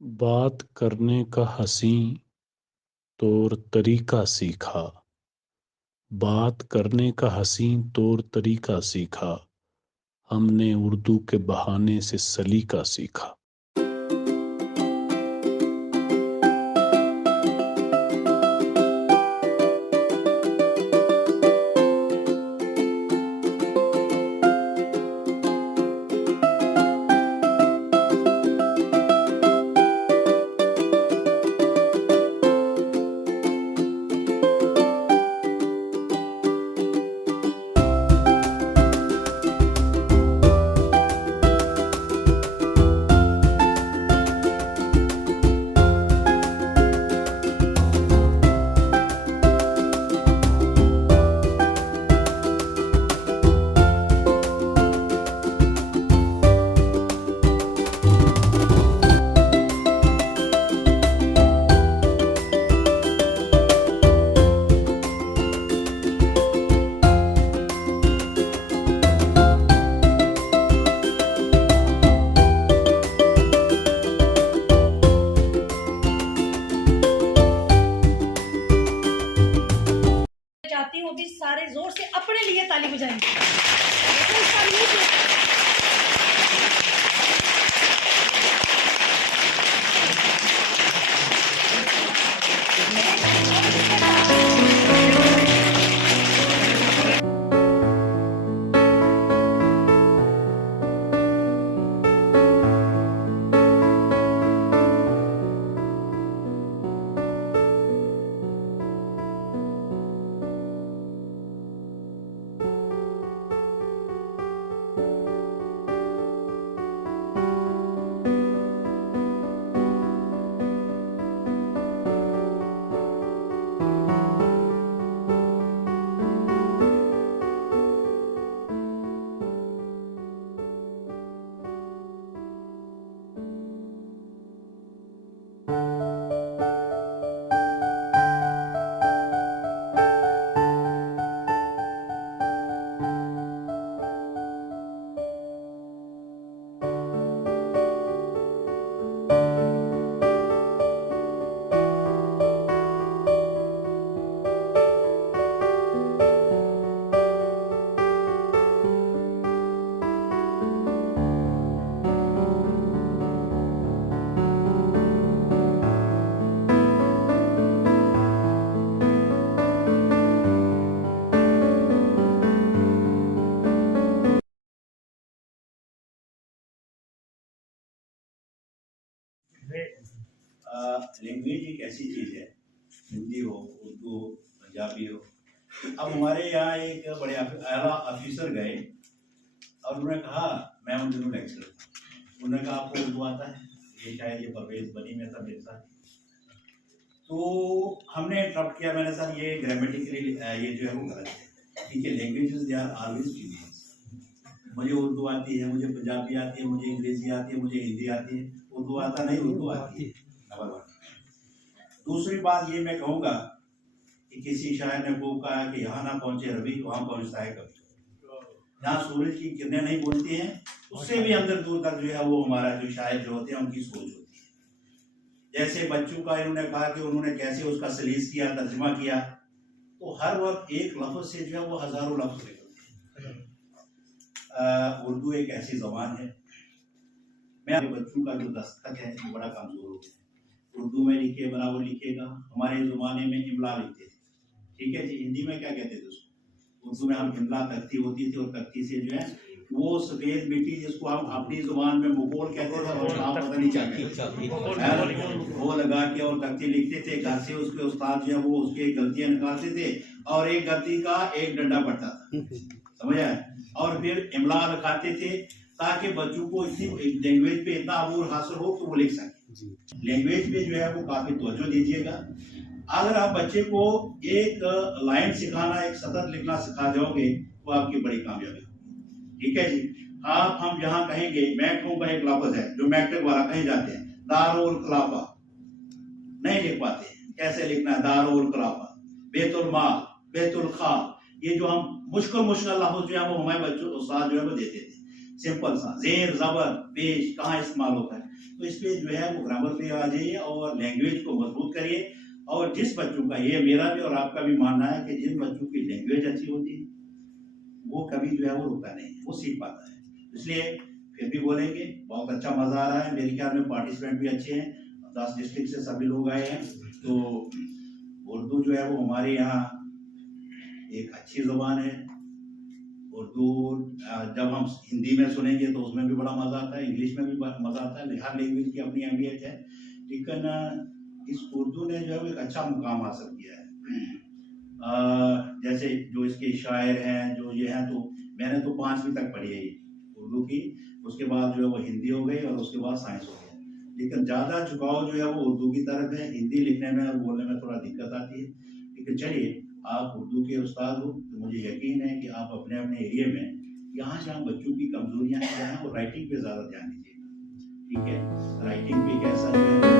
बात करने का हसीं तौर तरीका सीखा। बात करने का हसीं तौर तरीका सीखा। हमने उर्दू के बहाने से सलीका सीखा। चाहती हूँ कि सारे जोर से अपने लिए ताली बजाएं। लैंग्वेज एक ऐसी चीज़ है, हिंदी हो, उर्दू हो, पंजाबी हो। अब हमारे यहाँ एक बड़े आला ऑफिसर गए और उन्होंने कहा, मैं उन दिनों लेक्चर, उन्होंने कहा आपको उर्दू आता है? ये शायद ये परवेज बनी में था मेरे साथ। तो हमने इंटरप्ट किया, मैंने सर ये ग्रामेटिकली ये जो है वो गलत है। ठीक है, languages they are always changing. मुझे उर्दू आती है, मुझे पंजाबी आती है, मुझे अंग्रेजी आती है, मुझे हिंदी आती है। उर्दू आता नहीं, उर्दू आती है। नंबर 1। दूसरी बात ये मैं कहूँगा कि किसी शायर ने वो कहा कि यहाँ ना पहुँचे रवि, वहाँ पहुँचता है कभी। जहाँ सूरज की किरणें नहीं बोलती हैं, उससे भी अंदर दूर तक जो है वो हमारा जो शायर जो होते हैं उनकी सोच होती है। जैसे बच्चों का इन्होंने कहा कि उन्होंने कैसे उसका सलीस किया, तर्जुमा किया, तो हर वक्त एक लफ्ज़ से जो है वो हज़ारों लफ्ज़ निकलते हैं। उर्दू एक ऐसी ज़बान है, मैं अपने बच्चों का जो दस्तखत है वो बड़ा कमज़ोर हो गया। उर्दू में लिखे बराबर लिखेगा, हमारे ज़माने में इमला लिखते थे। ठीक है जी, हिंदी में क्या कहते थे उसको? उर्दू में हम इमला तख्ती होती थी और तख्ती से जो है वो सफ़ेद मिट्टी जिसको हम अपनी ज़ुबान में मुगोल कहते थे और आप पता नहीं क्या कहते, वो लगा के और तख्ती लिखते थे। घर से उसके उस्ताद जो है वो उसके गलतियाँ निकालते थे और एक गलती का एक डंडा पड़ता था, समझ आया? और फिर इमला लिखाते थे ताकि बच्चों को इसी लैंग्वेज पे इतना अबूर हासिल हो कि वो लिख सके। लैंग्वेज पे जो है वो काफ़ी तवज्जो दीजिएगा। अगर आप बच्चे को एक लाइन सिखाना, एक सतत लिखना सिखा जाओगे तो आपकी बड़ी कामयाबी होगी। ठीक है जी, आप हम जहाँ कहेंगे, मैं कहूँगा एक लफ्ज़ है जो मैट्रिक वाला कहीं जाते हैं, दारुल खिलाफा नहीं लिख पाते, कैसे लिखना है? दारुल खिलाफा, बैतुल माल, बैतुल खाल, ये जो हम मुश्किल लफ्ज़ जो है वो हमारे बच्चों उस्ताद जो है वो देते थे। सिंपल सा जेर जबर पेश कहाँ इस्तेमाल होता है। तो इस पे जो है वो ग्रामर पे आ जाइए और लैंग्वेज को मजबूत करिए। और जिस बच्चों का, ये मेरा भी और आपका भी मानना है कि जिन बच्चों की लैंग्वेज अच्छी होती है वो कभी जो है वो रुकता नहीं, वो सीख पाता है। इसलिए फिर भी बोलेंगे बहुत अच्छा मजा आ रहा है। मेरे ख्याल में पार्टिसिपेंट भी अच्छे हैं, 10 डिस्ट्रिक्ट से सभी लोग आए हैं। तो उर्दू जो है वो हमारे यहाँ एक अच्छी जुबान है। उर्दू जब हम हिंदी में सुनेंगे तो उसमें भी बड़ा मजा आता है, इंग्लिश में भी मजा आता है। हर लैंग्वेज की अपनी अहमियत है, लेकिन इस उर्दू ने जो है वो एक अच्छा मुकाम हासिल किया है। जैसे जो इसके शायर हैं जो ये हैं, तो मैंने तो 5वीं तक पढ़ी है उर्दू की, उसके बाद जो है वो हिंदी हो गई और उसके बाद साइंस हो गया। लेकिन ज़्यादा झुकाव जो है वो उर्दू की तरफ है। हिंदी लिखने में और बोलने में थोड़ा दिक्कत आती है, लेकिन चलिए आप उर्दू के उस्ताद हो तो मुझे यकीन है कि आप अपने अपने एरिया में यहाँ जहाँ बच्चों की कमजोरियाँ क्या हैं वो राइटिंग पे ज़्यादा ध्यान दीजिए। ठीक है, राइटिंग पे कैसा जो है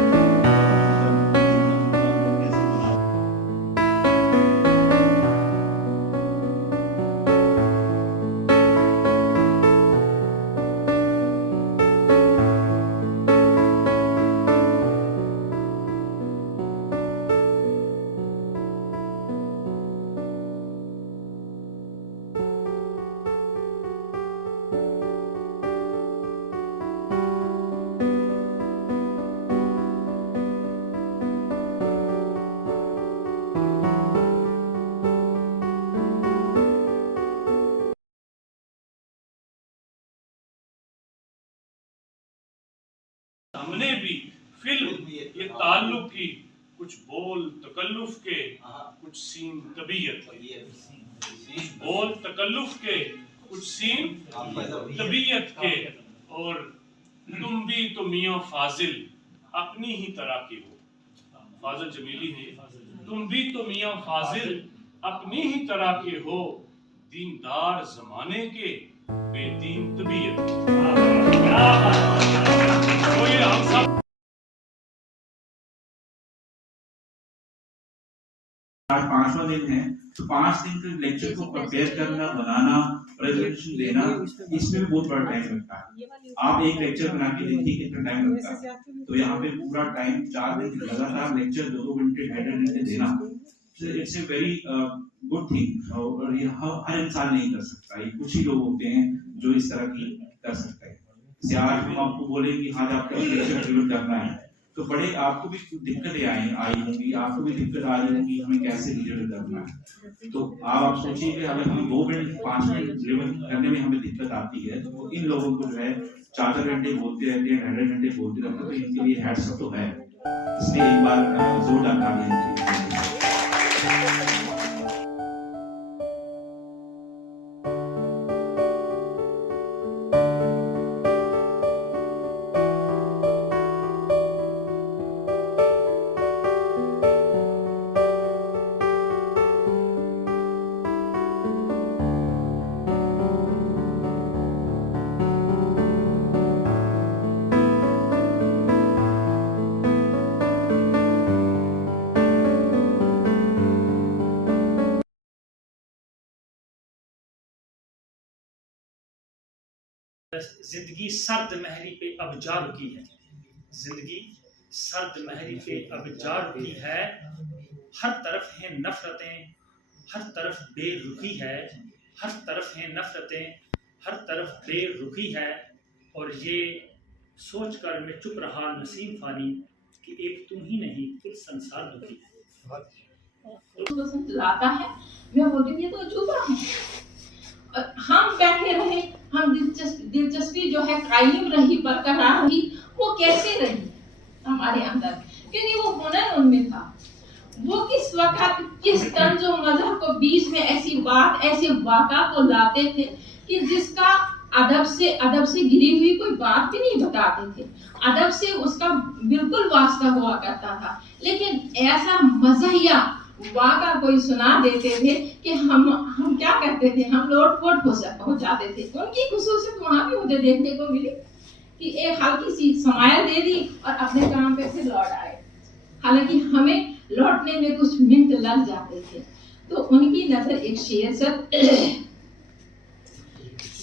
हमने भी फिल्म ये ताल्लुक की, कुछ बोल तकल्लुफ के, कुछ सीन तबीयत के, कुछ बोल तकल्लुफ के, कुछ सीन तबीयत के। और तुम भी तो मियाँ फाजिल अपनी ही तरह के हो। फाजिल जमीली है। तुम भी तो मियाँ फाजिल अपनी ही तरह के हो, दीनदार जमाने के बेदीन तबीयत। आज 5वां दिन है, तो 5 दिन के लेक्चर को प्रिपेयर करना, बनाना, प्रेजेंटेशन देना, इसमें भी बहुत बड़ा टाइम लगता है। आप एक लेक्चर बना के देखिए कितना टाइम लगता है। तो यहाँ पे पूरा टाइम 4 दिन लगातार लेक्चर 2-2 घंटे 2.5 घंटे देना, it's a very good thing. और ये हर इंसान नहीं कर सकता, ये कुछ ही लोग होते हैं जो इस तरह की कर सकते हैं। आज हम आपको बोले कि आज आपको लेक्चर डिलीवर करना है, तो बड़े आपको भी दिक्कतें आई होंगी, आपको भी दिक्कत आ रही होगी हमें कैसे डिलीवर करना है। तो आप सोचिए कि अगर हम 2 मिनट 5 मिनट डिलीवर करने में हमें दिक्कत आती है, तो इन लोगों को जो है 4 घंटे बोलते रहते हैं, 2.5 घंटे बोलते रहते हैं, तो इनके लिए हैट्स ऑफ तो है। इसलिए एक बार जोरदार तालियां दीजिए। जिंदगी सर्द महरी पे अब जा रुकी है, जिंदगी सर्द महरी पे अब जा रुकी है। हर तरफ है नफरतें, हर तरफ बेरुखी है, हर तरफ है नफरतें, हर तरफ बेरुखी है। और ये सोच कर मैं चुप रहा नसीम फानी कि एक तुम ही नहीं कुल संसार दुखी है। लाता है, मैं बोलती ये तो अजूबा है। हम बैठे रहे, हम दिलचस्पी जो है कायम रही, बरकरार रही, वो कैसे रही हमारे अंदर, क्योंकि वो हुनर उनमें था। वो किस वक्त किस तंज और मज़हब को बीच में ऐसी बात, ऐसे वाक़ा को लाते थे कि जिसका अदब से गिरी हुई कोई बात भी नहीं बताते थे, अदब से उसका बिल्कुल वास्ता हुआ करता था। लेकिन ऐसा मज़हिया वाक़ा कोई सुना देते थे कि हम क्या करते थे, हम लोट-पोट हो जाते थे। उनकी खुसूसियत वहाँ भी मुझे देखने को मिली कि एक हल्की सी समाया दे दी और अपने काम पे फिर लौट आए। हालांकि हमें लौटने में कुछ मिनट लग जाते थे। तो उनकी नजर एक शेर से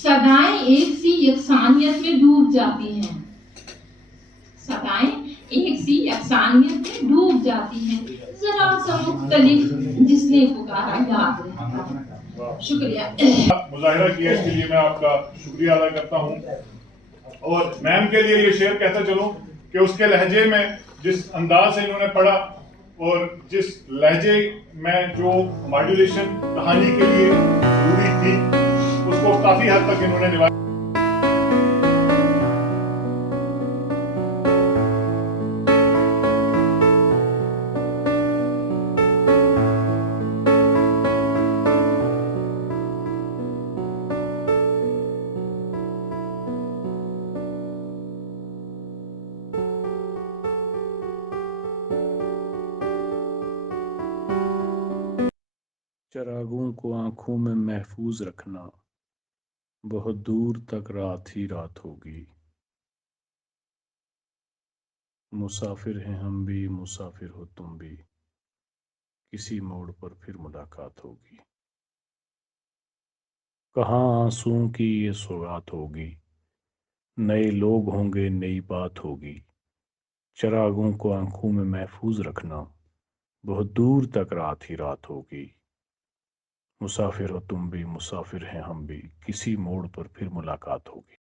सदाएं एक सी यकसानियत में डूब जाती हैं, सदाएं एक सी यकसानियत में डूब जाती हैं, जरा सा मुख्तलिफ जिसने पुकारा याद रहता है। शुक्रिया। मुजाहिरा किया, इसके लिए मैं आपका शुक्रिया अदा करता हूँ। और मैम के लिए ये शेर कहता चलूं कि उसके लहजे में जिस अंदाज से इन्होंने पढ़ा और जिस लहजे में जो मॉड्यूलेशन कहानी के लिए जरूरी थी उसको काफी हद तक इन्होंने निभाया। चरागों को आंखों में महफूज रखना, बहुत दूर तक रात ही रात होगी। मुसाफिर हैं हम भी, मुसाफिर हो तुम भी, किसी मोड़ पर फिर मुलाकात होगी। कहाँ आंसुओं की ये सौगात होगी, नए लोग होंगे नई बात होगी। चरागों को आंखों में महफूज रखना, बहुत दूर तक रात ही रात होगी। मुसाफिर हो तुम भी, मुसाफिर हैं हम भी, किसी मोड़ पर फिर मुलाकात होगी।